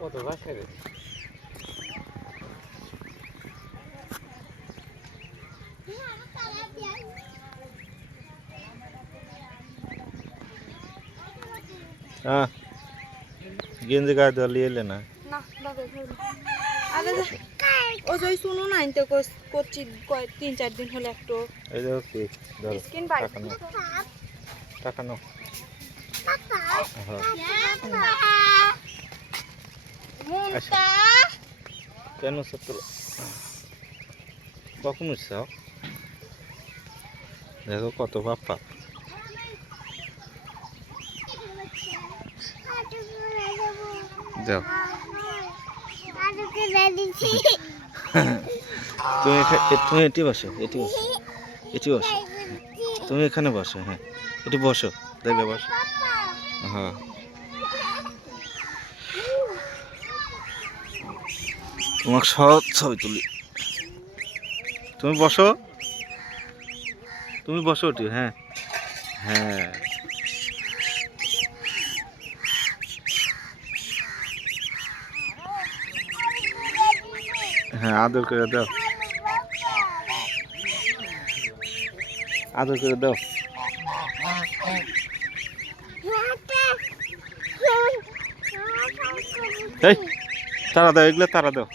কত বাসা রে হ্যাঁ গেঞ্জি গায়ে দেওয়া লিয়ে এলে না না বাবা ধরো আরে ও জয় শুনো না আনতে করছি 3-4 দিন হলো একটু এই দেখো কি ধরো স্কিন বাইট টাকা নাও মুনতা কেন সত্য কখন উঠছাও দেখো কত বাপ্পা যাও তুমি এটি বসো এটি বসো এটি বসো তুমি এখানে বসো হ্যাঁ এটি বসো দেখবে বসো হ্যাঁ তোমাকে সব ছবি তুলি তুমি বসো ওটি হ্যাঁ হ্যাঁ হ্যাঁ আদর করে দাও আদর করে দাও এই তারা দাও এগুলো তারা দাও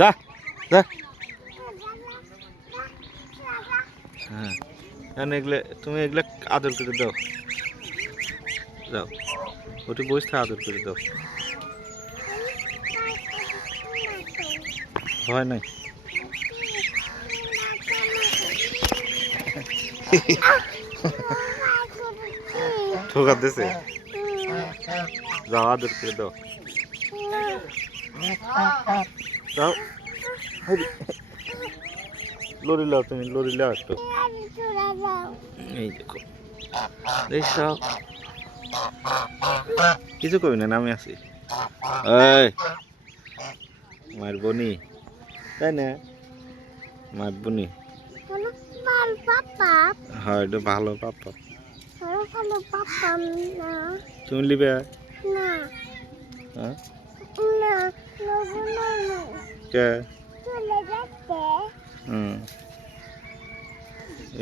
যা যা হ্যাঁ এখন এগুলো তুমি এগুলো আদর করে দাও যাও ওটি বসতে আদর করে দাও ভয় নাই ঠোকা দিছে যাও আদর করে দাও যাও লরি লাও তুমি লরি লাও একটু এই দেখো এই সব কিছু কবি না আমি আছি এই মারবনি তাই না মারবনি হ্যাঁ এটা ভালো পাপা তুমি লিবে হ্যাঁ কে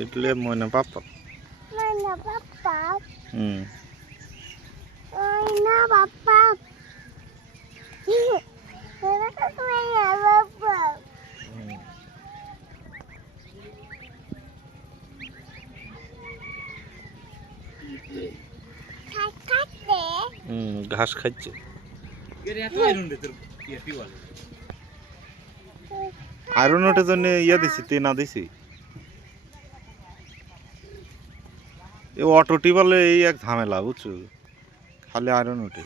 એટલે મોને પાપા না বাপ্পা ঘাস খাচ্ছে আয়রন ওটার জন্য ইয়া দিছি তেনা দিছি এই অটোটি বলে এই এক ঝামেলা বুঝছো খালি আয়রন ওঠে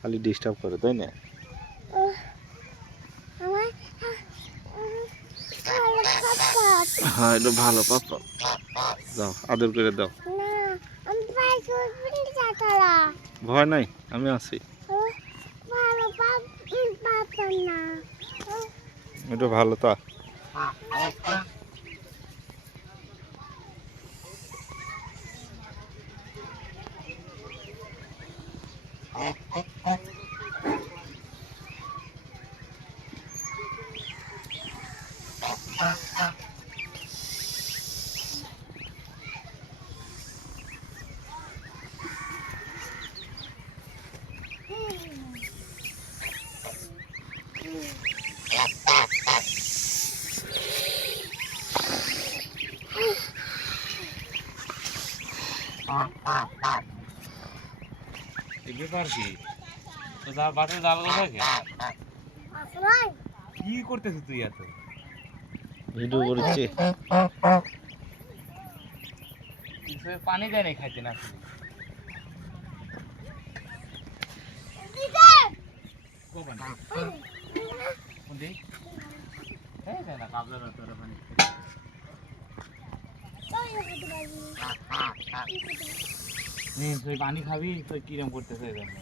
খালি ডিস্টার্ব করে তাই না হ্যাঁ এটা ভালো পাপা দাও আদর করে দাও ভয় নাই আমি আছি এটা ভালো তা ব্যাপার কি বাসে জাল থাকে কি করতেছিস তুই এত ভিডিও করছে পানি দেয় না খাইতে না তুই পানি খাবি তুই কিরম করতেছে এখানে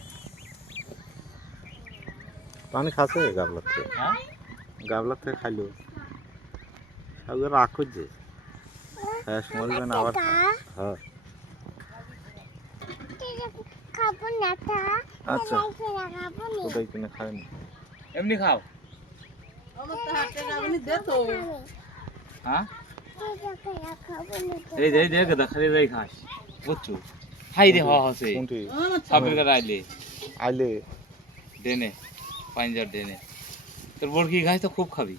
পানি খাচ্ছে গাবলার থেকে হ্যাঁ গাবলার থেকে খাইলো সব রাগ করছে হ্যাঁ মরবে না আবার হ্যাঁ আচ্ছা ওটাই কিনে খায়নি এমনি খাও হ্যাঁ এই যে দেখ খালি যাই খাস বুঝছো খাই রে হওয়া হচ্ছে কোনটি সাপের কাছে আইলে আইলে ডেনে পাঞ্জার ডেনে তোর বড় কি খাস তো খুব খাবি